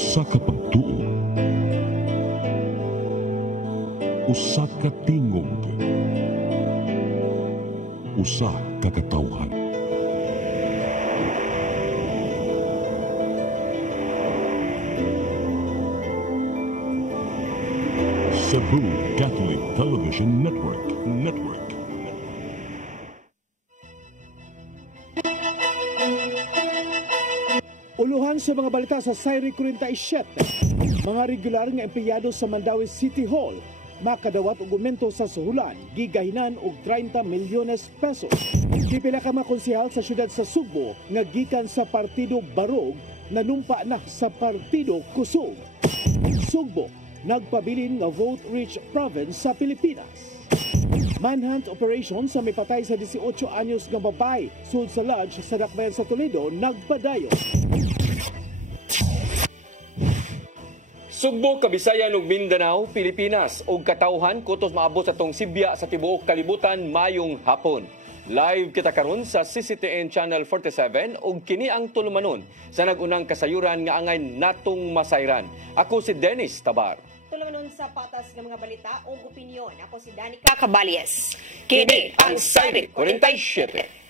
Usa ka pagtuo, usa ka tingog, usa ka katawhan. Cebu Catholic Television Network. Uluhan sa mga balita sa Sayri 47. Mga regular nga empleyado sa Mandaue City Hall makadawat og aumento sa suhulan gigahinan og 30 milyones pesos. Pipila ka mga konsehal sa syudad sa Sugbo nga gikan sa Partido Barog nanumpa na sa Partido Kusog. Sugbo nagpabilin nga vote-rich province sa Pilipinas. Manhunt operation sa may patay sa 18 anyos nga babae sud sa lodge sa Dakbayan sa Toledo nagpadayon. Sugbo, Kabisayan ug Mindanao, Pilipinas ug katawhan kutos maabot sa tong Sibya sa tibuok kalibutan mayong hapon. Live kita karon sa CCTN Channel 47 ug kini ang tulumanon sa nagunang kasayuran nga angay natong masayran. Ako si Dennis Tabar. Tulumanon sa patas ng mga balita o opinyon. Ako si Danica Cabales. Kini ang Sayri 47.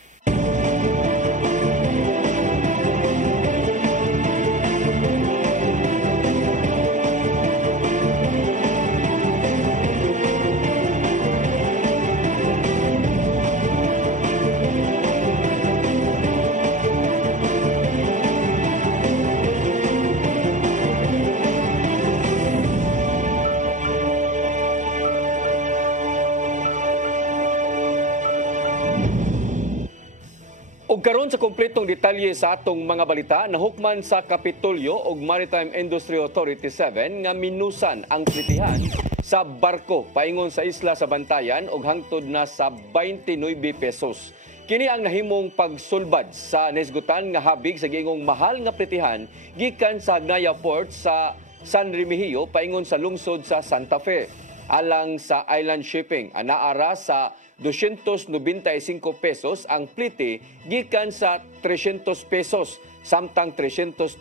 Ug karon sa kompletong detalye sa atong mga balita, nahukman sa Kapitolyo ug Maritime Industry Authority 7 nga minusan ang plitihan sa barko paingon sa isla sa Bantayan ug hangtod na sa 29 pesos. Kini ang nahimong pagsulbad sa nesgutan nga habig sa giingong mahal nga plitihan gikan sa Agnaya Port sa San Remigio paingon sa lungsod sa Santa Fe. Alang sa island shipping, anaara sa 295 pesos ang plite gikan sa 300 pesos, samtang 330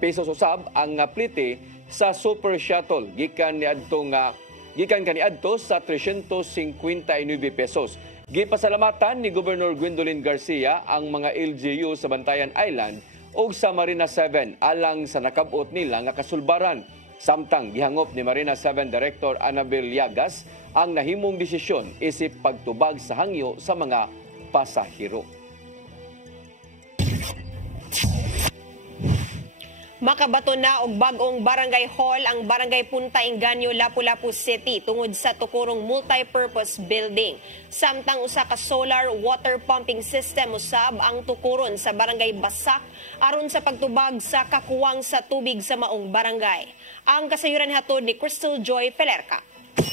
pesos usab ang plite sa Super Shuttle gikan kaniadto sa 359 pesos. Gipasalamatan ni Gobernador Gwendolyn Garcia ang mga LGU sa Bantayan Island ug sa Marina 7 alang sa nakabot nila nga kasulbaran. Samtang gihangop ni Marina 7 Director Annabel Llagas ang nahimong desisyon isip pagtubag sa hangyo sa mga pasahero. Makabato na og bag-ong barangay hall ang Barangay Punta Inganyo, Lapu-Lapu City tungod sa tukurong multi-purpose building. Samtang usa ka solar water pumping system usab ang tukuron sa Barangay Basak aron sa pagtubag sa kakuwang sa tubig sa maong barangay. Ang kasayuran hatod ni Crystal Joy Pelerca.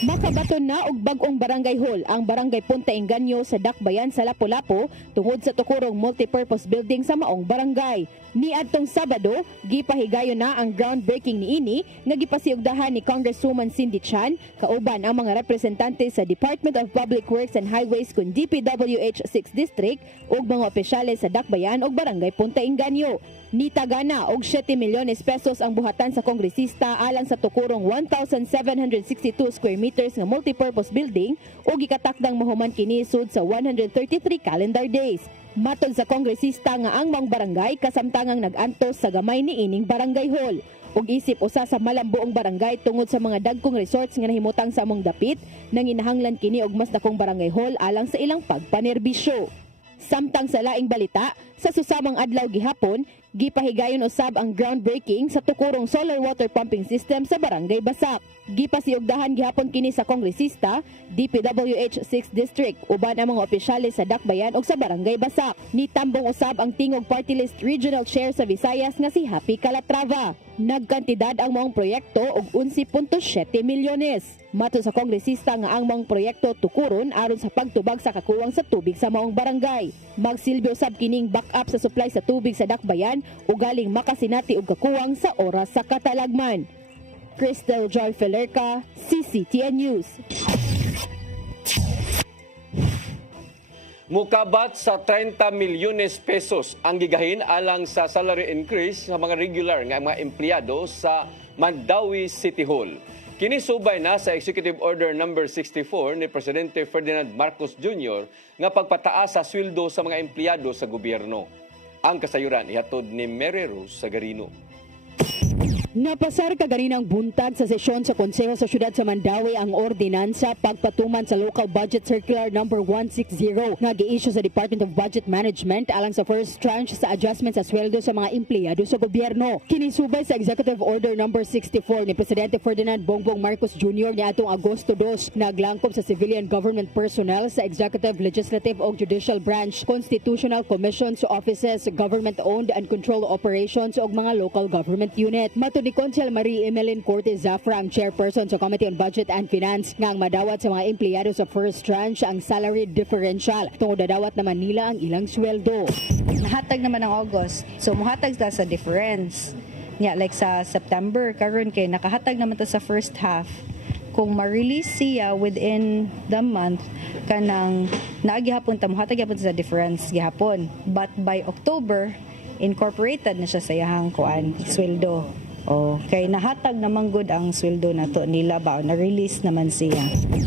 Makabato na og bag-ong barangay hall ang Barangay Punta Inganyo sa Dakbayan sa Lapu-Lapu tungod sa tukurong multipurpose building sa maong barangay. Niadtong Sabado, gipahigayon na ang groundbreaking niini nga gipasiugdahan ni Congresswoman Cindy Chan kauban ang mga representante sa Department of Public Works and Highways kun DPWH 6 District ug mga opisyales sa Dakbayan ug Barangay Punta Inganyo. Nitagana og 7 milyones pesos ang buhatan sa kongresista alang sa tukurong 1,762 square meters nga multipurpose building ug gikatakdang mahuman kini sud sa 133 calendar days. Matod sa kongresista nga ang mga barangay kasamtangang nag-antos sa gamay niining barangay hall ug isip usa sa malambuong barangay tungod sa mga dagkong resorts nga nahimutang sa among dapit nang inahanglan kini og mas dakong barangay hall alang sa ilang pagpanerbisyo. Samtang sa laing balita, sa susamang adlaw gihapon, gipahigayon usab ang groundbreaking sa tukurong solar water pumping system sa Barangay Basak. Gipasiugdahan gihapon kini sa kongresista, DPWH 6 District, uban ang mga opisyales sa Dakbayan ug sa Barangay Basak. Nitambong usab ang tingog party list regional chair sa Visayas nga si Happy Calatrava. Nagkantidad ang maong proyekto og 11.7 milyones. Matod sa kongresista nga ang maong proyekto tukuron aron sa pagtubag sa kakuwang sa tubig sa maong barangay. Magsilbi usab kining backup sa supply sa tubig sa Dakbayan ug galing makasinati og kakuwang sa oras sa katalagman. Crystal Joy Pelerca, CCTN News. Mukabat sa 30 milyones pesos ang gigahin alang sa salary increase sa mga regular nga mga empleyado sa Mandawi City Hall. Kini subay na sa Executive Order No. 64 ni Presidente Ferdinand Marcos Jr. nga pagpataas sa sweldo sa mga empleyado sa gobyerno. Ang kasayuran ihatod ni Mary Rose Sagarino. Napasar kaganinang buntag sa sesyon sa Konseho sa Syudad sa Mandawi ang ordinansa pagpatuman sa Local Budget Circular No. 160 nga gi-issue sa Department of Budget Management alang sa first tranche sa adjustment sa sweldo sa mga empleyado sa gobyerno. Kinisubay sa Executive Order No. 64 ni Presidente Ferdinand Bongbong Marcos Jr. niadtong Agosto 2 naglangkob sa civilian government personnel sa Executive, Legislative o Judicial Branch, Constitutional Commissions, Offices, Government-Owned and Controlled Operations o mga local government unit. Ni Conchel Marie Emeline Cortez Zafra, ang chairperson sa Committee on Budget and Finance, nga ang madawat sa mga empleyado sa first tranche ang salary differential tungod dadawat naman nila ang ilang sweldo. Nahatag naman ang August, so muhatag ta sa difference. Like sa September, karon kay nakahatag naman ta sa first half. Kung ma-release siya within the month, kanang naagihapon ta muhatag yapon sa difference gihapon. But by October, incorporated na siya sa iyahang sweldo. Kay nahatag naman good ang sweldo nato nila ba na-release naman siya.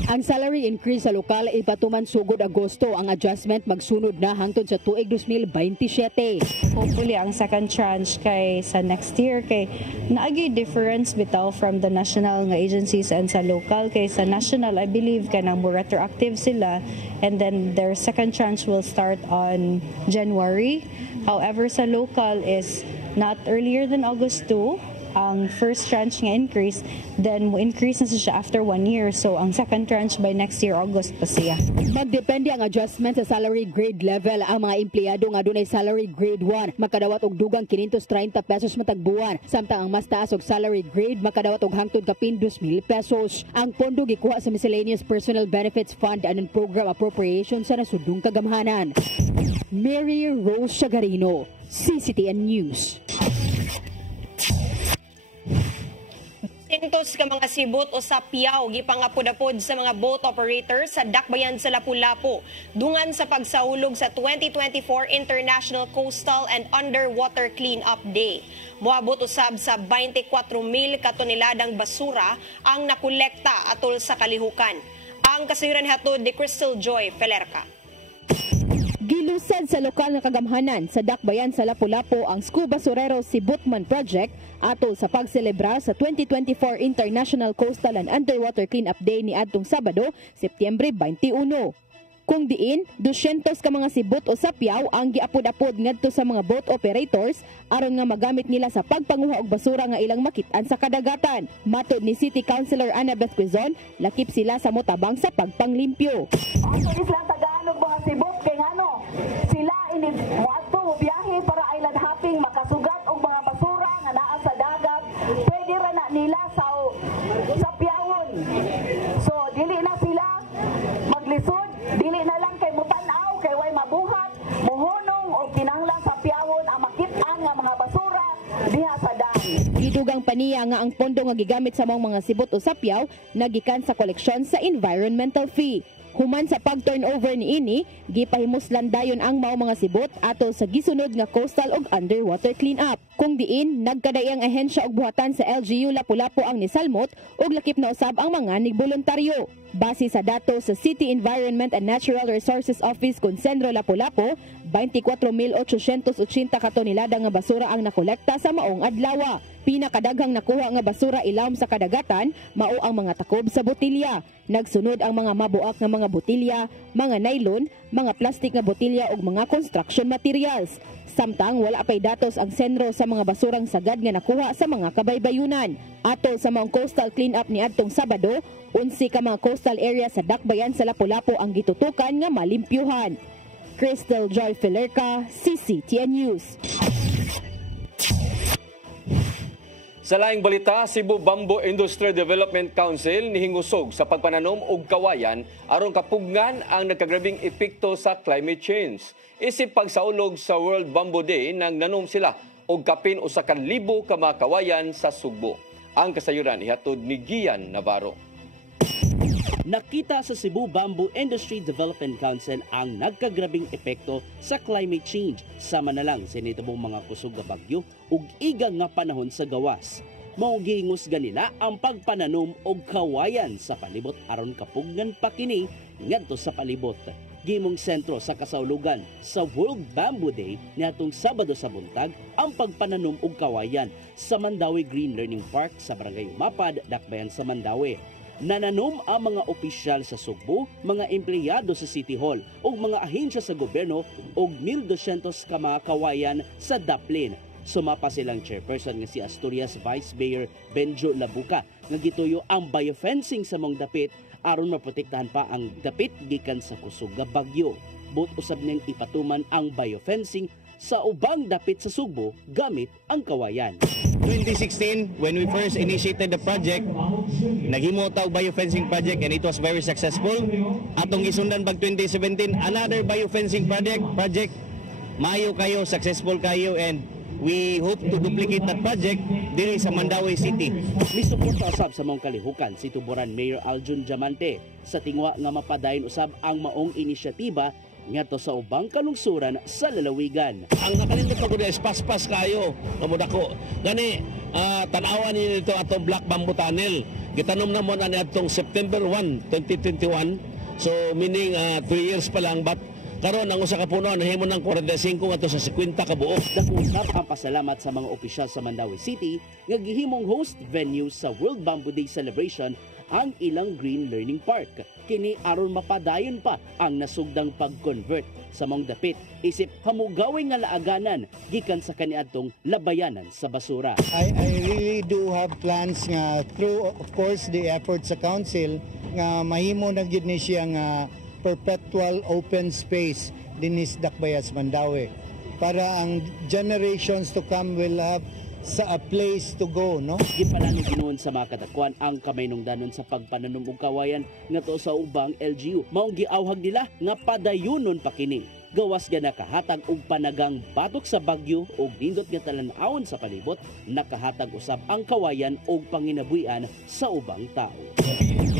Ang salary increase sa lokal ipatuman sugod Agosto, ang adjustment magsunod na hangtod sa tuig 2027. Hopefully ang second tranche kay sa next year kay naagi difference bitaw from the national nga agencies and sa local. Kay sa national I believe kanang more retroactive sila and then their second tranche will start on January. However sa local is not earlier than August 2. Ang first tranche nga increase, then mo increase na siya after 1 year. So ang second tranche by next year August pa siya. Magdepende ang adjustment sa salary grade level. Ang mga empleyado nga dunay salary grade 1 makadawat og dugang 530 pesos matag buwan, samtang ang mas taas og salary grade makadawat og hangtod kapin 2,000 pesos. Ang pondo gikuha sa Miscellaneous Personal Benefits Fund and Program Appropriation sa nasudong kagamhanan. Mary Rose Sagarino, CCTN News. Sintos ka mga sibot o sapyaw gipangapod-apod sa mga boat operators sa Dakbayan sa Lapu-Lapu dungan sa pagsaulog sa 2024 International Coastal and Underwater Cleanup Day. Moabot usab sa 24,000 katoneladang basura ang nakolekta atol sa kalihukan. Ang kasayuran hatod ni Crystal Joy Pelerca. Gilusad sa lokal na kagamhanan sa Dakbayan sa Lapu-Lapu ang Scuba Basurero Sibutman Project atol sa pagselebrar sa 2024 International Coastal and Underwater Cleanup Day ni adtong Sabado, Setyembre 21. Kung diin, 200 ka mga sibot o sapyaw ang giapod-apod ngadto sa mga boat operators aron nga magamit nila sa pagpanguha og basura nga ilang makit-an sa kadagatan. Matod ni City Councilor Annabeth Quezon, lakip sila sa motabang sa pagpanglimpyo. Mga sibot kay ngano sila ini moadto mo biyahe para island hopping makasugat og mga basura nga naa sa dagat pwede ra na nila sa piyawon. So dili na sila maglisod, dili na lang kay mutan-aw kay way mabuhat muhunong og kinahanglan sa piyawon ang makit-an nga mga basura diha sa dam. Gidugang paniya nga ang pondo nga gigamit sa mga sibot o sapyaw nagikan sa koleksyon sa environmental fee. Human sa pag-turnover ni ini, gipahimuslan dayon ang mga sibot atol sa gisunod nga coastal ug underwater cleanup. Kung diin, nagkadayang ahensya og buhatan sa LGU Lapu-Lapu ang nisalmot ug lakip na usab ang mga nigboluntaryo. Base sa datos sa City Environment and Natural Resources Office Concenro Lapu-Lapu, 24,880 katonelada nga basura ang nakolekta sa maong adlaw. Pinakadaghang nakuha nga basura ilawom sa kadagatan mao ang mga takob sa botilya. Nagsunod ang mga mabuak nga mga botilya, mga nylon, mga plastik nga botilya ug mga construction materials. Samtang wala pay datos ang senro sa mga basurang sagad nga nakuha sa mga kabaybayunan. Atol sa mga coastal cleanup ni adtong Sabado, 11 ka mga coastal area sa Dakbayan sa Lapu-Lapu ang gitutukan nga malimpyuhan. Crystal Joy Pelerca, CCTN News. Sa laing balita, Cebu Bamboo Industry Development Council nihingusog sa pagpananom og kawayan aron kapugnan ang nagkagrabing epekto sa climate change. Isip pagsaulog sa World Bamboo Day nang nanom sila og kapin usa ka libo ka mga kawayan sa Sugbo. Ang kasayuran ihatod ni Gian Navarro. Nakita sa Cebu Bamboo Industry Development Council ang nagkagrabing epekto sa climate change sama na lang sa nitubong mga kusog nga bagyo ug iga nga panahon sa gawas. Maugingos ganila ang pagpananom og kawayan sa palibot aron kapugnan pa kini ngadto sa palibot. Gimong sentro sa kasaulugan sa World Bamboo Day niadtong Sabado sa buntag ang pagpananom og kawayan sa Mandawi Green Learning Park sa Barangay Mapad, Dakbayan sa Mandawi. Nananom ang mga opisyal sa Sugbo, mga empleyado sa City Hall ug mga ahensya sa gobyerno og 1,200 ka mga kawayan sa Daplin. Sumapa silang chairperson nga si Asturias Vice Mayor Benjo Labuca nga gituyo ang biofencing sa mong dapit aron maprotektahan pa ang dapit gikan sa kusog nga bagyo. But usab ning ipatuman ang biofencing sa ubang dapit sa Sugbo gamit ang kawayan. 2016, when we first initiated the project, naghimo taog biofencing project and it was very successful. Atong gisundan pag 2017, another biofencing project, maayo kayo, successful kayo, and we hope to duplicate that project diri sa Mandawi City. Misuporta usab sa mong kalihukan si Tuburan Mayor Aljun Diamante sa tingwa nga mapadayon usab ang maong inisyatiba ngadto sa ubang kalungsuran sa lalawigan. Ang nakalimot ko is paspas kayo, kamudako. Gani tanawan niyo dito atong Black Bamboo Tunnel. Gitanom na mo na niadtong September 1, 2021. So meaning 3 years pa lang, but karon ang usa ka puno nahimo ng 45 ato sa 50 ka buok. Dakong ang pasalamat sa mga opisyal sa Mandawi City nga gihimong host venue sa World Bamboo Day celebration ang ilang Green Learning Park. Kini aron mapadayon pa ang nasugdang pag-convert sa mong dapit isip hamugawing nga laaganan gikan sa kaniadtong labayanan sa basura. I really do have plans nga through of course the efforts sa council nga mahimo na gyud ni siya nga perpetual open space dinis Dakbayas Mandawi para ang generations to come will have sa a place to go, no? Gipalano ginuon sa mga kadakwan ang kamaynungdanon sa pagpananom og kawayan ngadto sa ubang LGU. Maong giawhag nila nga padayunon pa kini. Gawas ga nakahatag og panagang batok sa bagyo og nindot nga talan-awon sa palibot, nakahatag usab ang kawayan og panginabuhian sa ubang tao.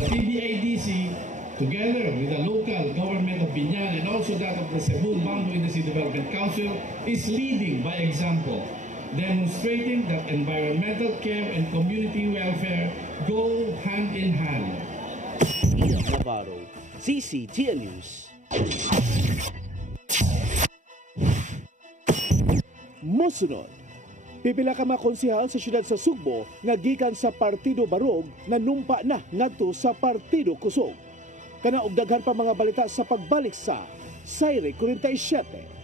PBADC together with the local government of Biñan and also that of the Cebu Bamboo Industry Development Council is leading by example, demonstrating that environmental care and community welfare go hand in hand. Ian Navarro, CCTN News. Mosunod, pipila ka mga konsehal sa siyudad sa Sugbo nga gikan sa Partido Barog na numpa na ngadto sa Partido Kusog. Kana og daghan pa mga balita sa pagbalik sa Sayre 47.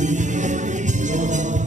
See every dawn.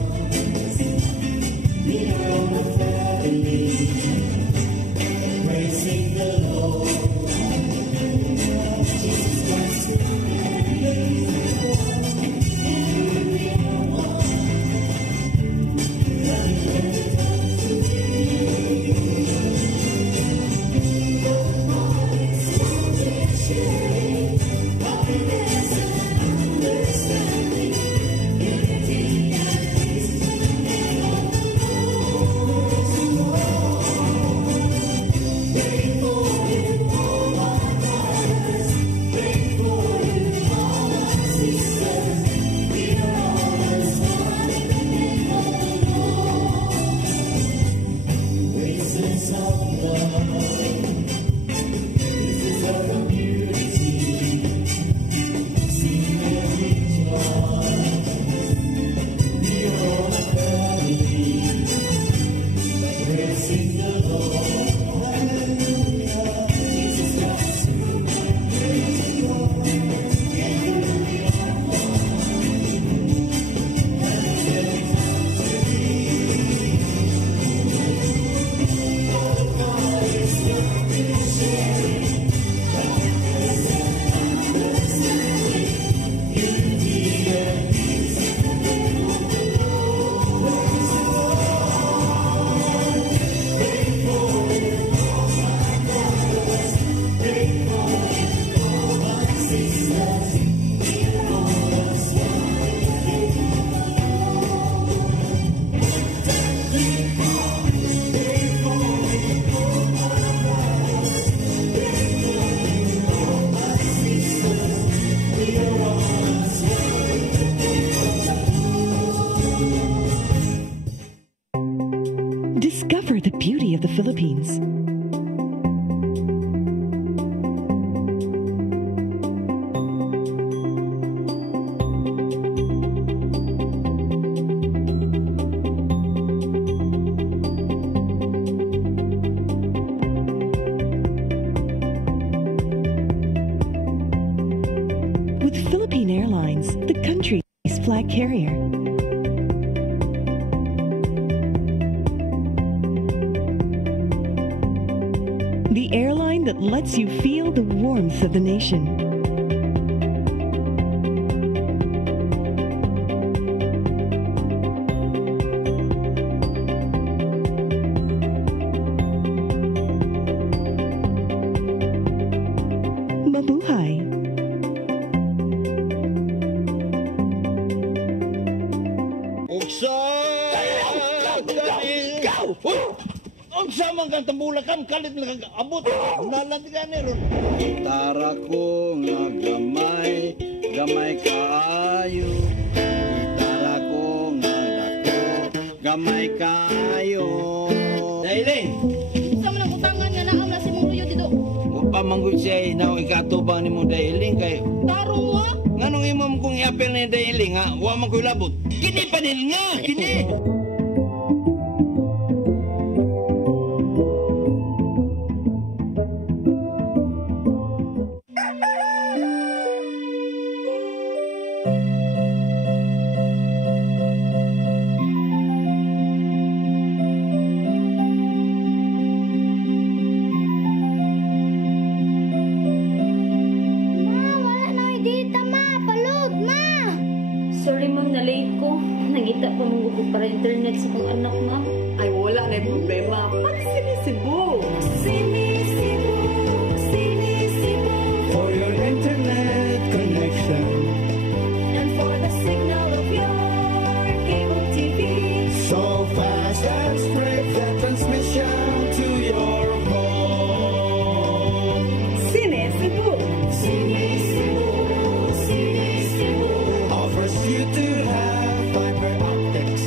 the beauty of the Philippines. With Philippine Airlines, the country's flag carrier. The airline that lets you feel the warmth of the nation. Mabuhay! Unsa man kang tambulakan kalit lang abot nalandigan ni ron. Gitara ko nga gamay kaayo. Gitara ko nga dako gamay kaayo. Dailing. Unsa man ang utangan nga naam na si mong luyo dito? Wa pa manggod siya inaw ikatubang nimo Dailing kay. Tarong mo? Nganong imong kung i-apel ni Dailing ha? Wa man ko labot. Kini panil nga, kini. Sorry ma'am, na-late ko. Nagita pa mong gusto para internet sa kong anak ma'am. Ay, wala na yung problema. Pag-sinisibo. Sinisibo, sinisibo. For your internet connection. And for the signal of your cable TV. So fast and spread the transmission to your home. Sinisibo. Sinisibo, sinisibo. Offers you to have fiber optics.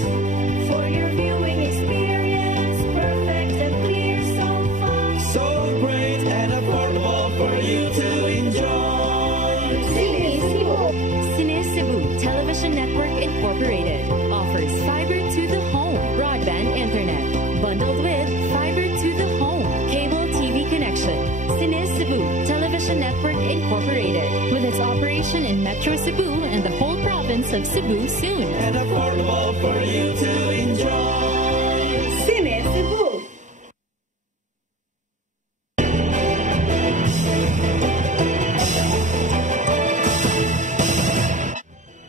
For your viewing experience, perfect and clear sound file. So great and affordable for you to enjoy. Sinisibo. Sinisibo Television Network Incorporated offers fiber to the home broadband internet bundled with fiber to the home cable TV connection. Sinisibo Television Network Incorporated with its operation in Metro Cebu and the whole province of Cebu soon. And affordable for you to enjoy. Sinisibo.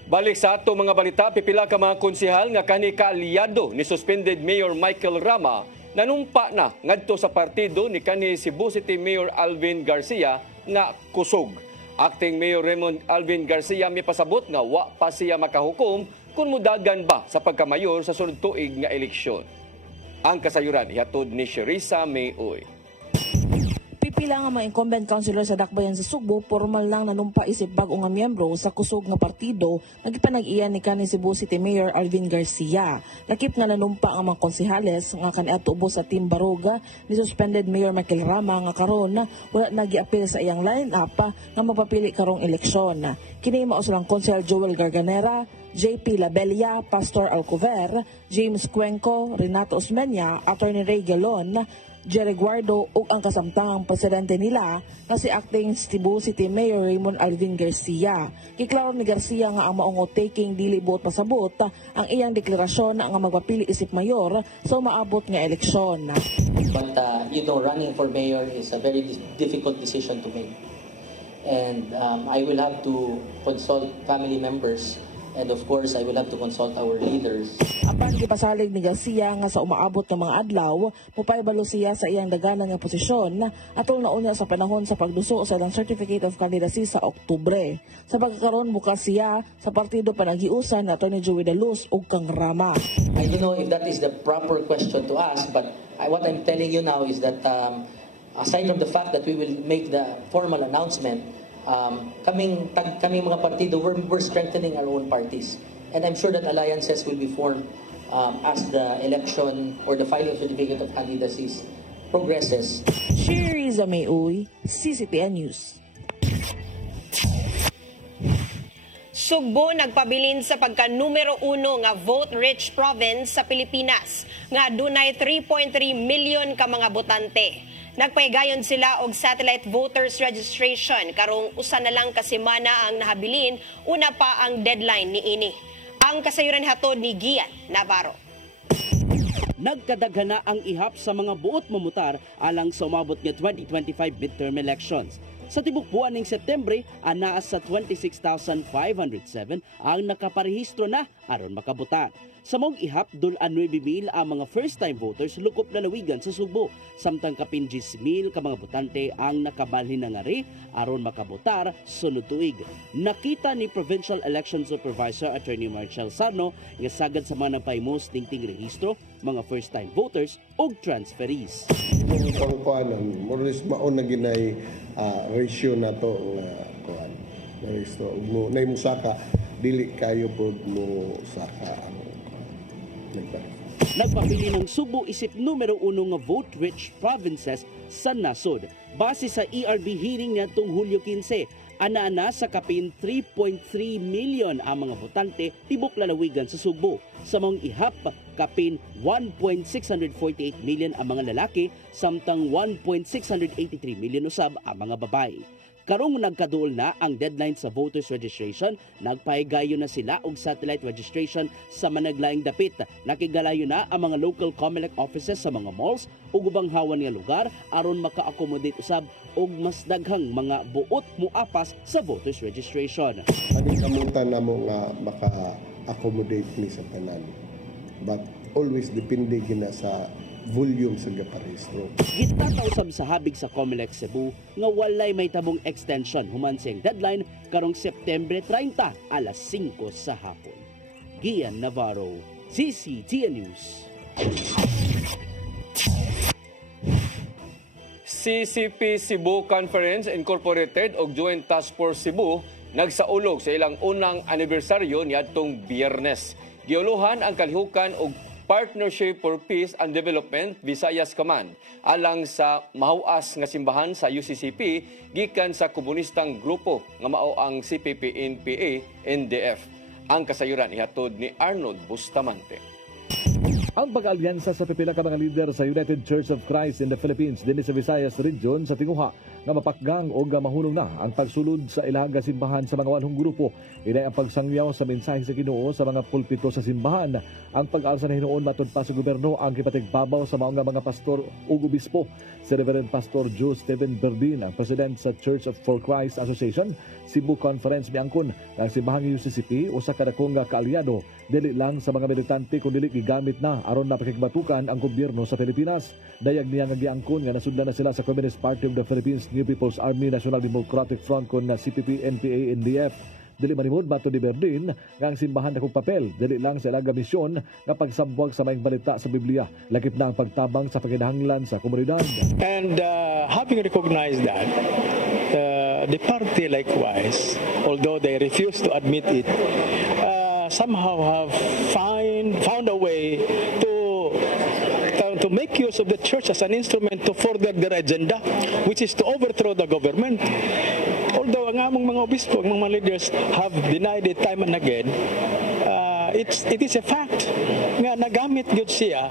Balik sa ato mga balita, pipila ka mga konsehal nga kani kaalyado ni suspended Mayor Michael Rama nanumpa na ngadto sa partido ni kani Cebu City Mayor Alvin Garcia nga kusog. Acting Mayor Raymond Alvin Garcia may pasabot nga wa pa siya makahukom kung mudagan ba sa pagkamayor sa sunod tuig nga eleksyon. Ang kasayuran ihatod ni Sherisa Mayoy. Pipila nga mga incumbent councilor sa Dakbayan sa Sugbo, formal lang nanumpa isip bag-o nga miyembro sa kusog nga partido nagipanag-iyan ni kani Cebu City Mayor Alvin Garcia. Lakip nga nanumpa ang mga konsehales nga kaniadto ubos sa Team Baruga ni suspended Mayor Michael Rama nga karon wala nagi-apil sa iyang line-up nga mapapili karong eleksyon. Kini mao silang Konsehal Joel Garganera, JP Labella, Pastor Alcover, James Cuenco, Renato Osmeña, Attorney Ray Galon, Jerry Guardo ug ang kasamtangang presidente nila nga si acting Cebu City Mayor Raymond Alvin Garcia. Kiklaro ni Garcia nga ang maong taking dili buot pasabot ang iyang deklarasyon nga magpapili isip mayor sa maabot nga eleksyon. But running for mayor is a very difficult decision to make. And I will have to consult family members. And of course, I will have to consult our leaders. Apan gipasalig ni Garcia nga sa umaabot ng mga adlaw, mupaybalo siya sa iyang daganan nga posisyon atol na unya sa panahon sa pagduso sa ilang Certificate of Candidacy sa Oktubre. Sa pagkakaroon bukas siya sa partido panaghiusan na Atty. Joey De Luz ug kang Rama. I don't know if that is the proper question to ask, but what I'm telling you now is that aside from the fact that we will make the formal announcement, kaming mga partido, we're strengthening our own parties. And I'm sure that alliances will be formed as the election or the filing of certificate of candidacies progresses. Sherry Zameuy, CCTN News. Sugbo nagpabilin sa pagka numero 1 nga vote-rich province sa Pilipinas nga dunay 3.3 million ka mga botante. Nagpahigayon sila og satellite voters registration karong usa na lang ka semana ang nahabilin, una pa ang deadline niini. Ang kasayuran hatod ni Gian Navarro. Nagkadaghana ang ihap sa mga buot mamutar alang sa umabot nga 2025 midterm elections. Sa tibok buwan ng Setyembre, anaa sa 26,507 ang nakaparehistro na aron makabutan. Sa mong ihap, dulan 9,000 ang mga first-time voters lukop lalawigan sa Sugbo. Samtang kapin 10,000 ka mga botante ang nakabalhin na ngari aron makabotar sunod tuig. Nakita ni Provincial Election Supervisor Attorney Marcel Sarno nga sagad sa mga nagpahimos tingting rehistro, mga first-time voters o transferees. Yung pangkuanan, moros maon na ginay ratio na to nga kuan. Na rehistro mo nay musaka dili kayo pod mo saka ang Nagpapili ng Sugbo isip numero 1 nga vote-rich provinces sa nasod. Base sa ERB hearing nitong Hulyo 15, ana-ana sa kapin 3.3 million ang mga botante tibok lalawigan sa Sugbo. Sa mong ihap, kapin 1.648 million ang mga lalaki, samtang 1.683 million usab ang mga babae. Karong nagkaduol na ang deadline sa voters registration, nagpahigayo na sila og satellite registration sa managlaing dapit. Nakigalayo na ang mga local COMELEC offices sa mga malls ug ubang hawan nga lugar aron maka-accommodate usab og mas daghang mga buot muapas sa voters registration. Ani kamutan namo nga maka-accommodate ni sa tanan. But always depende gina sa volume sa gaparehistro. Gitatausab sa habig sa COMELEC Cebu nga walay may tabong extension human siyang deadline karong September 30 alas 5 sa hapon. Gian Navarro, CCTN News. CCP Cebu Conference Incorporated o Joint Task Force Cebu nagsaulog sa ilang unang anibersaryo niadtong Biyernes. Giuluhan ang kalihukan og Partnership for Peace and Development Visayas Command alang sa mahuas nga simbahan sa UCCP gikan sa komunistang grupo nga mao ang CPP-NPA-NDF. Ang kasayuran ihatod ni Arnold Bustamante. Ang pag-alyansa sa pipila ka mga lider sa United Church of Christ in the Philippines dinhi sa Visayas Region sa tinguha nga mapakgang o mahunong na ang pagsulod sa ilaga simbahan sa mga walhong grupo. Inay ang pagsangyaw sa mensahe sa Ginoo sa mga pulpito sa simbahan. Ang pag-alsa na hinuon matod pa sa gobyerno ang kipatigbabaw sa mga pastor o obispo. Si Reverend Pastor Joe Steven Berdin, ang president sa Church of For Christ Association, Cebu Conference miangkon ang simbahan ng UCCP usa ka dakong kaalyado dili lang sa mga militante kundi gigamit na aron napakigbatukan ang gobyerno sa Pilipinas. Dayag niya nga giangkon nga nasudlan na sila sa Communist Party of the Philippines, New People's Army, National Democratic Front kon na CPP-NPA-NDF. Dili manimod bato ni Berdin nga ang simbahan na kong papel dili lang sa ilaga misyon nga pagsabwag sa maayong balita sa Biblia, lakip na ang pagtabang sa pakinahanglan sa komunidad. And having recognized that, the party likewise, although they refuse to admit it, somehow have found a way to make use of the church as an instrument to further their agenda, which is to overthrow the government. Although ang among mga obispo, ang mga leaders have denied it time and again, it is a fact nga nagamit gyud siya,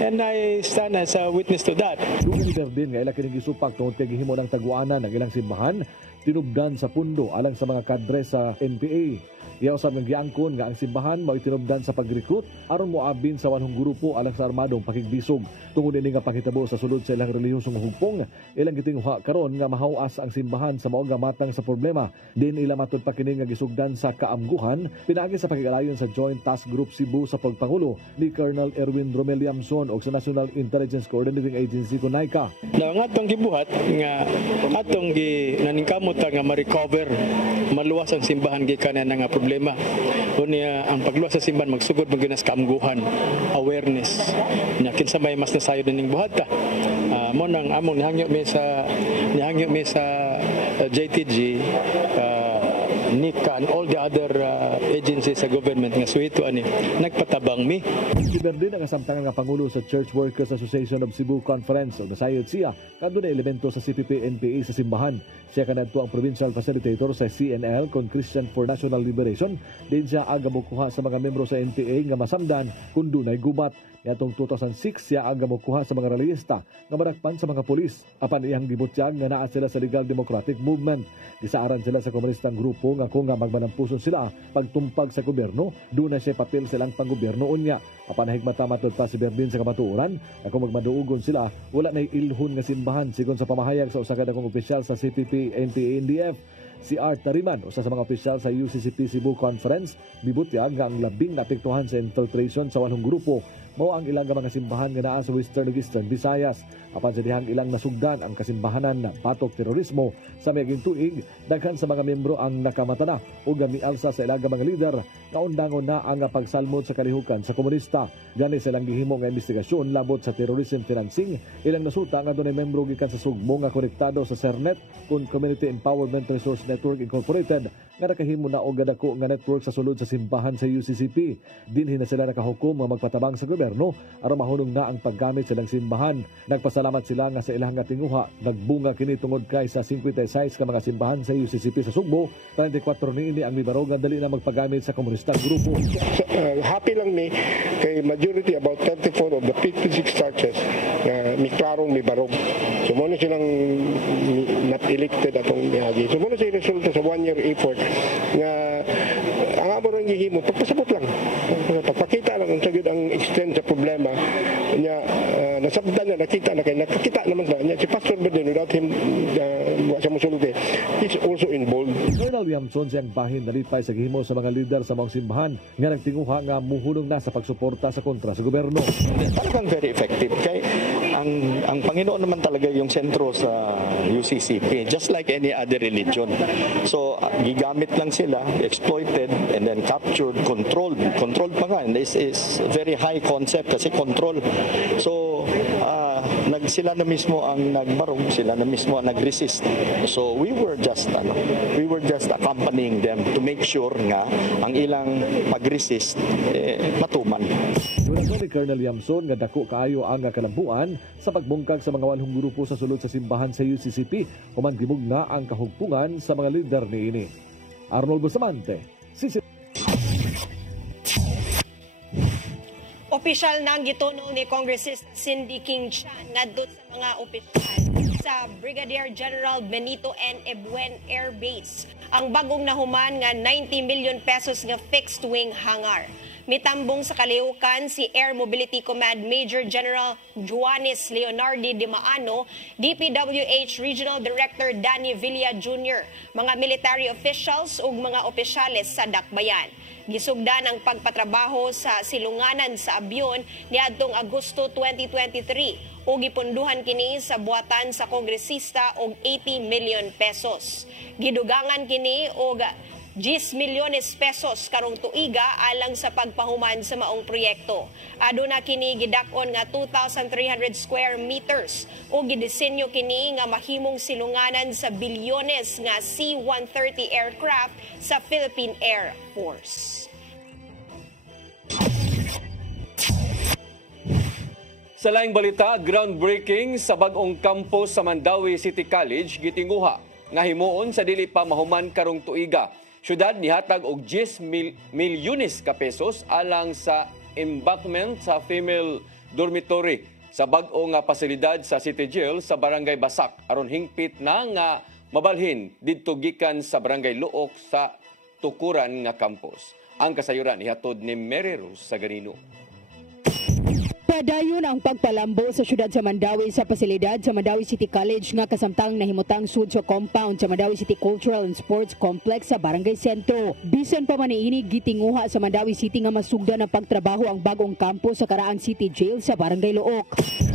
and I stand as a witness to that. Dugang ni Berdin nga ila kining gisupak tungod kay gihimo ng tagwanan ng ilang simbahan tinubdan sa pundo alang sa mga kadre sa NPA. Iya usab ng giangkon nga ang simbahan mao tinubdan sa pag-recruit aron moabin sa walhong grupo alang sa armadong pakigbisog. Tungod ini nga panghitabo sa sulod sa ilang relihiyosong hugpong, ilang gitinguha karon nga mahawas ang simbahan sa mao nga matang sa problema. Din ila matud pa kini nga gisugdan sa kaamguhan pinaagi sa pakigalayon sa Joint Task Group Cebu sa pagpangulo ni Colonel Erwin Romeliamson og sa National Intelligence Coordinating Agency (NICA). Nga atong gibuhat nga atong naningkamot nga ma-recover maluwas ang simbahan gikan nga problema. Unya ang pagluwas sa simbahan magsugod maginas kaamguhan, awareness. Nya kinsa may mas nasayo dining buhata. Mo nang among nihangyo mi sa JTG NICA and all the other agencies sa government nga suwito ani nagpatabang mi. Berdin ang kasamtangan nga Pangulo sa Church Workers Association of Cebu Conference o nasayod siya kadto na elemento sa CPP-NPA sa simbahan. Siya kanadto ang provincial facilitator sa CNL kon Christian for National Liberation. Din siya aga mokuha sa mga membro sa NPA nga masamdan kun dunay gubat. Yatong 2006 siya aga mokuha sa mga realista nga madakpan sa mga pulis. Apan iyang gibutyag nga naa sila sa Legal Democratic Movement. Isaaran sila sa komunistang grupo nga kung nga magmanampuson sila pagtumpag sa gobyerno, doon na siya papel silang panggobyerno unya. Apan higmata matod pa si Berdin sa kamatuoran, na kung magmaduugon sila, wala na ilhon nga simbahan sigon sa pamahayag sa usa ka dakong opisyal sa CPP, NPA, NDF. Si Art Tariman, usa sa mga opisyal sa UCCP Cebu Conference, bibutyag nga ang labing naapektuhan sa infiltration sa 8 grupo mao ang ilang mga simbahan nga naa sa Western ug Eastern Visayas. Apan sa dihang ilang nasugdan ang kasimbahanan na patok terorismo sa miaging tuig, daghan sa mga miyembro ang nakamata na ug mialsa sa ilang mga lider nga undangon na ang pagsalmod sa kalihukan sa komunista. Gani silang gihimo nga investigasyon labot sa terrorism financing. Ilang nasuta nga dunay membro gikan sa sugmo nga konektado sa CERNET kun Community Empowerment Resource Network Incorporated nga nakahimo na og dako nga network sa sulod sa simbahan sa UCCP. Dinhi na sila nakahukom nga magpatabang sa gobyerno aron mahunong na ang paggamit silang simbahan. Nagpasalamat sila nga sa ilang tinguha nagbunga kini tungod kay sa 56 ka mga simbahan sa UCCP sa Sugbo. 34 niini ang mibarog nga dali na magpagamit sa komunistang grupo. Happy lang ni kay majority about 34 of the 56 churches nga miklarong mibarog. So mo na silang not elected atong miyagi. So mo na silang resulta sa 1-year effort nga ang amo rin gihimo pagpasabot lang. Pagpakita lang ang sagad ang extent sa problema niya nasabdan na nakita na kay nakakita naman sa niya si Pastor Berdin without him sa musulti he's also involved. Colonel Yamson siyang bahin nalipay sa gihimo sa mga lider sa mga simbahan nga nagtinguha nga muhunong na sa pagsuporta sa kontra sa gobyerno. Talagang very effective kay ang Panginoon naman talaga yung sentro sa UCCP just like any other religion. So gigamit lang sila, exploited and then captured, controlled pa nga. And this is very high concept kasi control. So sila na mismo ang nagbarog, sila na mismo ang nag-resist. So we were just accompanying them to make sure nga ang ilang pag-resist matuman. Dunagan ni Colonel Yamson nga dako kaayo ang kalambuan sa pagbungkag sa mga 8 grupo sa sulod sa simbahan sa UCCP human gimug na ang kahugpungan sa mga lider niini. Arnold Bustamante, Opisyal na ang gitunong ni Congressist Cindy King Chan ngadto sa mga opisyal sa Brigadier General Benito N. Ebuen Air Base ang bagong nahuman nga 90 million pesos nga fixed wing hangar. Mitambong sa kalihukan si Air Mobility Command Major General Juanes Leonardi de Maano, DPWH Regional Director Danny Villa Jr., mga military officials ug mga opisyales sa Dakbayan. Gisugdan ang pagpatrabaho sa silunganan sa abyon niadtong Agosto 2023 o gipunduhan kini sa buhatan sa kongresista og 80 million pesos. Gidugangan kini og 10 milyones pesos karong tuiga alang sa pagpahuman sa maong proyekto. Aduna kini gidakon nga 2,300 square meters o gidisenyo kini nga mahimong silunganan sa bilyones nga C-130 aircraft sa Philippine Air Force. Sa laing balita, groundbreaking sa bag-ong campus sa Mandawi City College gitinguha nga himuon sa dili pa mahuman karong tuiga. Syudad nihatag og 10 milyones ka pesos alang sa embankment sa female dormitory sa bag-ong pasilidad sa City Jail sa Barangay Basak aron hingpit na nga mabalhin didto gikan sa Barangay Luok sa tukuran nga campus. Ang kasayuran ihatod ni Mary Rose Sagarino. Padayon ang pagpalambo sa syudad sa Mandawi sa pasilidad sa Mandawi City College nga kasamtang nahimutang sud sa compound sa Mandawi City Cultural and Sports Complex sa Barangay Sentro. Bisan pa man niini gitinguha sa Mandawi City nga masugdan ang pagtrabaho ang bagong campus sa Karaang City Jail sa Barangay Luok.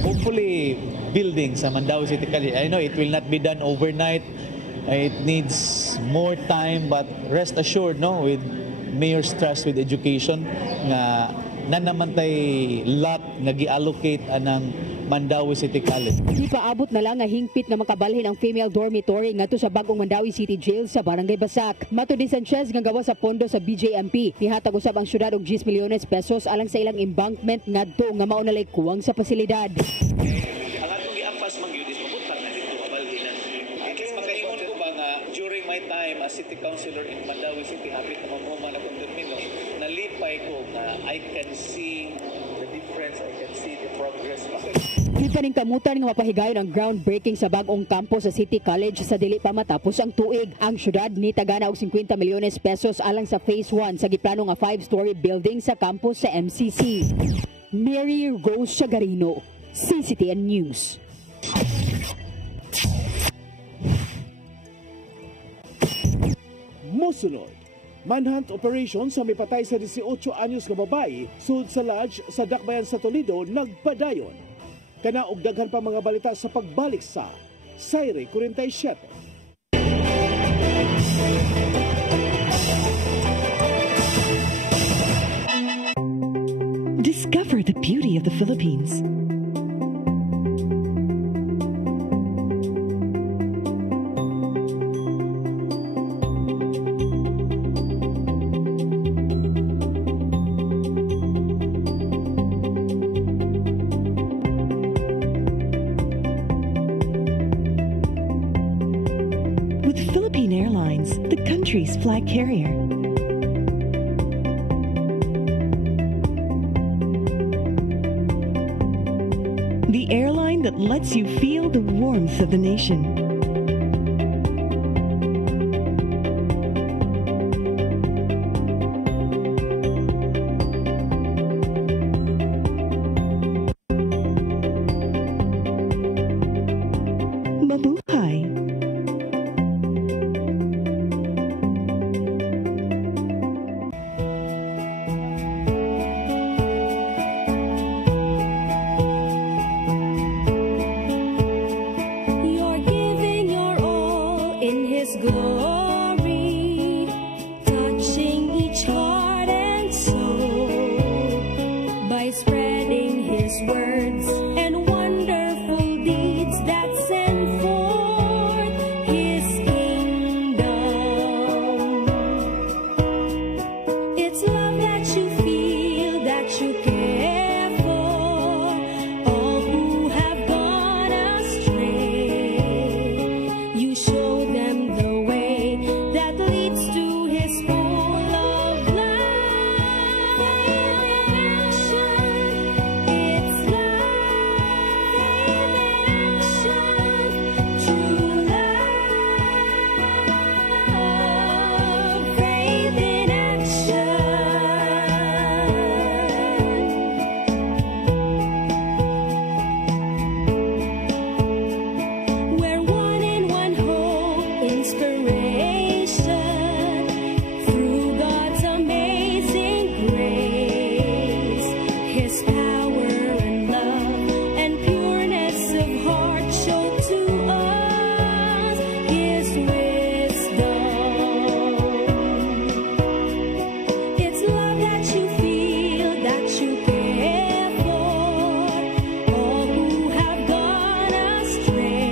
Hopefully building sa Mandawi City College. I know it will not be done overnight. It needs more time but rest assured with Mayor's trust with education nga na naman tay lot nga gi-allocate anang Mandawi City College. Ipaabot na lang nga hingpit nga makabalhin ang female dormitory ngadto sa bagong Mandawi City Jail sa Barangay Basak. Matud ni Sanchez nga gawa sa pondo sa BJMP, nihatag usab ang syudad og 10 milyones pesos alang sa ilang embankment ngadto nga mao na lay kuwang sa pasilidad. Ang atong giampas man gyud is mabutan na dito kabalhinan. At least makaingon ko ba nga during my time as city councilor in Mandawi City, hapit na mamuma na kondomino, nalipay ko nga I can see the difference, I can see the progress. Di pa rin kamutan nga mapahigayon ang groundbreaking sa bagong kampo sa City College sa dili pa matapos ang tuig. Ang syudad ni tagana og 50 milyones pesos alang sa Phase 1 sa giplano nga 5-story building sa campus sa MCC. Mary Rose Chagarino, CCTN News. Mosunod, manhunt operation sa may patay sa 18 anyos nga babae sud sa lodge sa Dakbayan sa Toledo nagpadayon. Kana og daghan pa mga balita sa pagbalik sa Sayre 47. Discover the beauty of the Philippines. With Philippine Airlines, the country's flag carrier. The airline that lets you feel the warmth of the nation. Mabuhay. You're giving your all in His glory, touching each heart and soul by spreading His words and wonderful deeds that send forth His kingdom. It's love that you feel, that you care for all who have gone astray. You show them the way that leads to His full of love. It's love in action, true love, faith in action. We're one in one hope, inspiration through God's amazing grace. His power and love and pureness of heart show to us His wisdom. It's love that you feel, that you care for all who have gone astray.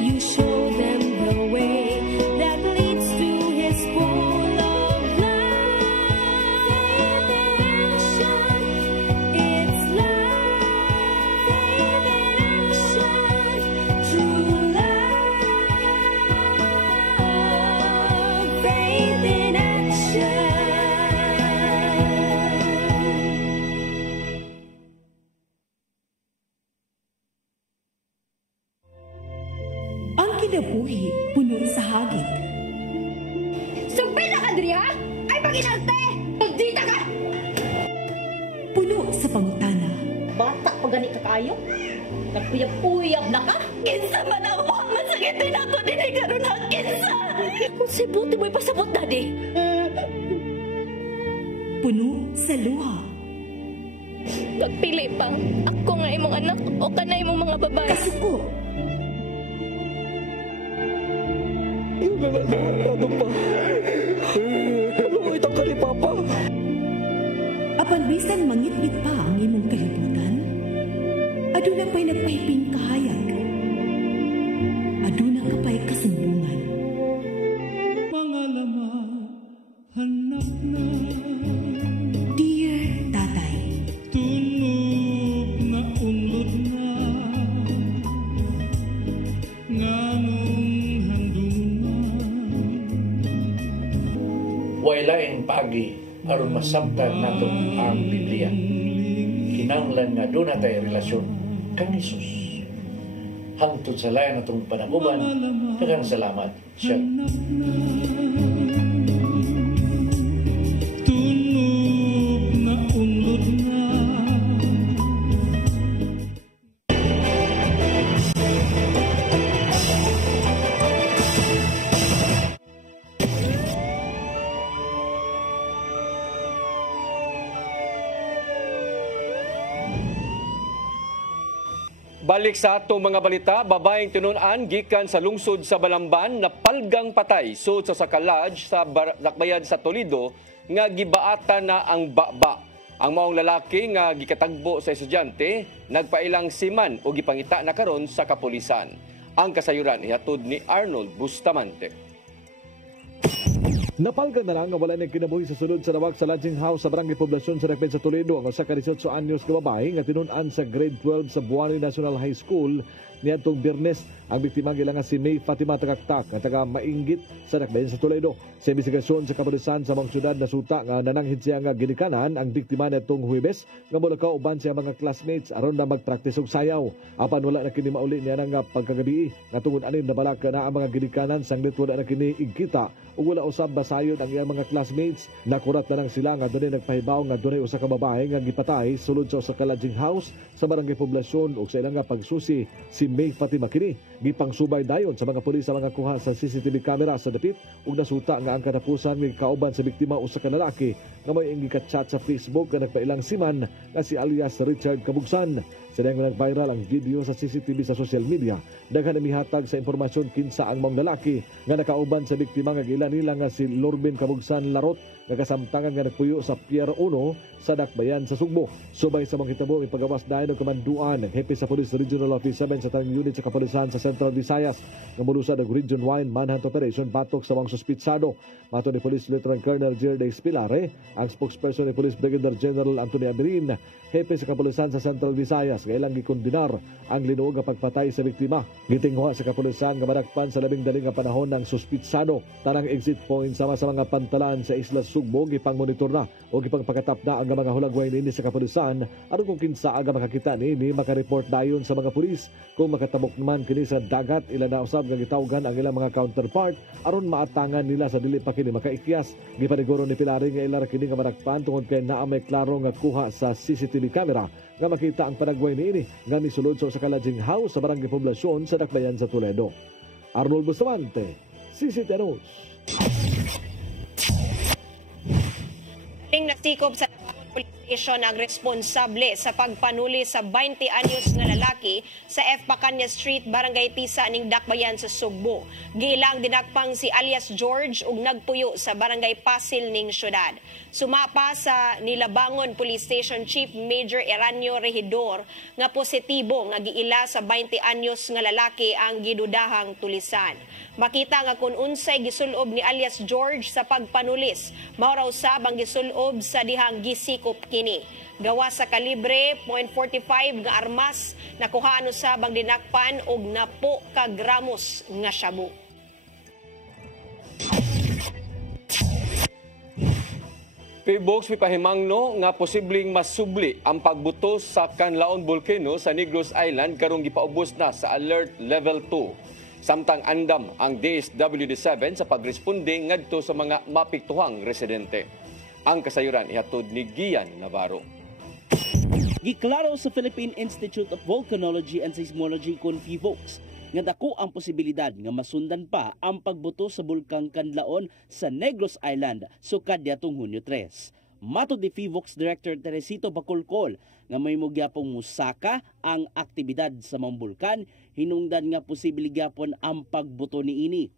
You show them the way that leads to His full of love. Faith in action, it's love. Faith in action, true love. Faith in action. Ang kinabuhi, puno sa hagit. Sugpil na ka, Dri, ha? Ay, pag-inalte! Magdita ka! Puno sa pangutana. Bata pa gani ka kayo? Nagpuyab-puyab na ka? Kinsa man ang masakitin ako din ay karoon na kinsa! Kung si buti mo'y pasabot, Daddy. Puno sa luha. Pagpili pang ako nga imong anak o kana imong mga babae. Kasuko. Ano pa? Ano mo itang kali, Papa? Apan Bisan mangit-ngit pa ang imong kalibutan, aduna pa'y nagpahiping kahayag. Aduna ka pa'y kasumbungan. Mga laman, hanap na. Dear Tatay, Tunog na unlod na. Nganong handungan. Wailaing pagi aron masabtan nato ang Biblia. Kinahanglan nga doon natay relasyon kang Hesus. Hangtod sa layan natong panaguban, daghang salamat siya. Tunog na unlod na. Balik sa atong mga balita, babaeng tinun-an gikan sa lungsod sa Balamban na palgang patay sud sa sakalaj sa dakbayan sa Toledo nga gibaata na ang baba. Ang maong lalaki nga gikatagbo sa estudyante nagpailang siman o gipangita na karon sa kapulisan. Ang kasayuran ihatod ni Arnold Bustamante. Napalgan na lang nga wala nang kinabuhi sa sulod sa lawak sa lodging house sa Barangay Poblasyon sa Repet sa Toledo ang usa ka 18 anyos nga babae nga tinun-an sa grade 12 sa Buanoy National High School niadtong Biyernes. Ang biktima gilang si May Fatima Tagaktak nga taga Mainggit sa Dakbayan sa Toledo. Sa investigasyon sa kapulisan sa mga syudad nasuta nga nananghid siya nga ginikanan ang biktima niadtong Huwebes nga molakaw uban siya mga classmates aron na magpraktis og sayaw. Apan wala na kini mauli niya nga pagkagabi nga tungod anin na balaka na ang mga ginikanan sanglit wala na kini igkita ug wala usab basayon ang iyang mga classmates. Nakurat na lang sila nga dunay nagpahibaw nga dunay usa ka babae nga gipatay sulod sa usa ka lodging house sa Barangay Poblasyon ug sa ilang nga pagsusi si May Fatima kini gipangsubay dayon sa mga pulis sa mga kuha sa CCTV camera sa dapit ug nasuta nga ang katapusan may kauban sa biktima usa ka lalaki nga may gika-chat sa Facebook nga nagpailang siman nga si alias Richard Kabugsan. Sila nga nag-viral ang video sa CCTV sa social media. Daghan na mihatag sa impormasyon kinsa ang mga lalaki nga nakauban sa biktima nga giila nila nga si Lorbin Kabugsan Larot nga kasamtangan nga nagpuyo sa Pier 1 sa Dakbayan sa Sugbo. Subay sa mga hitabo ipagawas dayon og kamanduan ng hepe sa Police Regional Office 7 sa tanang unit sa kapulisan sa Central Visayas nga molusad og Region 1 manhunt operation batok sa mga suspitsado. Mato ni Police Lieutenant Colonel Jerday Spilare, ang spokesperson ni Police Brigadier General Anthony Abirin, hepe sa kapulisan sa Central Visayas nga ilang gikondinar ang linuog nga pagpatay sa biktima. Gitingwa sa kapulisan nga madakpan sa labing dali nga panahon ng suspitsado. Tanang exit point sama sa mga pantalan sa Isla Sugbo gipang-monitor na o gipangpakatap na ang mga hulagway nini sa kapulisan aron kung kinsa aga makakita nini makareport dayon sa mga pulis. Kung makatabok naman kini sa dagat ila na usab nga gitawgan ang ilang mga counterpart aron maatangan nila sa dili pa kini makaikyas. Gipaniguro ni Pilari nga ilara kini nga madakpan tungod kay naa may klaro nga kuha sa CCTV camera nga makita ang panagway niini nga misulod sa usa ka lodging house sa Barangay Poblasyon sa Dakbayan sa Toledo. Arnold Bustamante, CCTV News. Nasikop sa Police Station ang responsable sa pagpanuli sa 20 anyos nga lalaki sa F. Pacanya Street, Barangay Pisa ning Dakbayan sa Sugbo. Gilang dinakpang si alias George ug nagpuyo sa Barangay Pasil ning syudad. Sumapa sa Nilabangon Police Station Chief Major Eranio Regidor nga positibo nga giila sa 20 anyos nga lalaki ang gidudahang tulisan. Makita nga kung unsay gisulob ni alias George sa pagpanulis, mao raw sab ang gisulob sa dihang gisikop kini. Gawa sa kalibre .45 nga armas, nakuhaan usab ang dinakpan og napo ka gramos nga shabu. Pibox pipahimangno nga posibleng masubli ang pagbutos sa Canlaon Volcano sa Negros Island karong gipaubos na sa Alert Level 2. Samtang andam ang DSWD-7 sa pagresponde ngadto sa mga mapiktuhang residente. Ang kasayuran ihatod ni Gian Navarro. Giklaro sa Philippine Institute of Volcanology and Seismology kon PHIVOLCS nga dako ang posibilidad nga masundan pa ang pagbuto sa bulkang Canlaon sa Negros Island sukad niadtong Hunyo 3. Mato di PHIVOLCS Director Teresito Bacolcol nga may mugyapong musaka ang aktibidad sa mga bulkan, hinungdan nga posible gyapon ang pagbuto niini.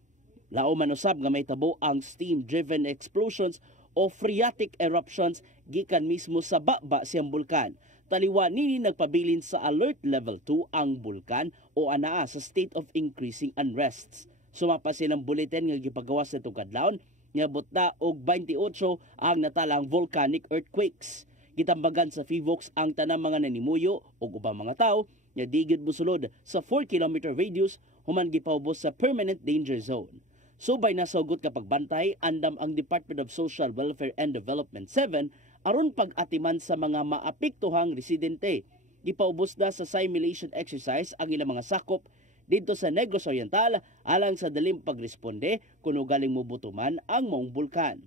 Lao man usab nga may tabo ang steam-driven explosions o phreatic eruptions gikan mismo sa baba siyang bulkan. Taliwa nini nagpabilin sa alert level 2 ang bulkan o anaa sa state of increasing unrests. Sumapa silang bulletin nga gipagawas nitong kadlawon nga butda og 28 ang natalang volcanic earthquakes. Gitambagan sa FIVOX ang tanang mga nanimuyo o ubang mga tao nga digid busulod sa 4 km radius human gipaubos sa permanent danger zone. Subay na saugot kapag bantay, andam ang Department of Social Welfare and Development 7 aron pag-atiman sa mga maapektuhang residente. Gipaubos na sa simulation exercise ang ilang mga sakop dito sa Negros Oriental alang sa daling pagresponde kung galing mubutuman ang maong bulkan.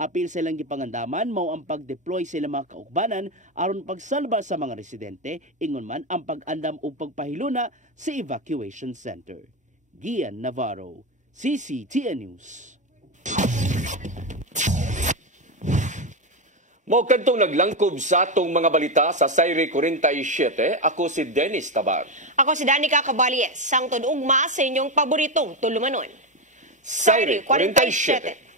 Apil silang gipangandaman mao ang pag-deploy sila mga kaugbanan aron pagsalba sa mga residente ingon man ang pag-andam ug pagpahiluna sa evacuation center. Gian Navarro, CCTN News. Mao kadtong naglangkob sa atong mga balita sa Sayre 47, ako si Dennis Tabar. Ako si Danica Caballes, sangtod ugma sa inyong paboritong tulumanon. Sayre 47.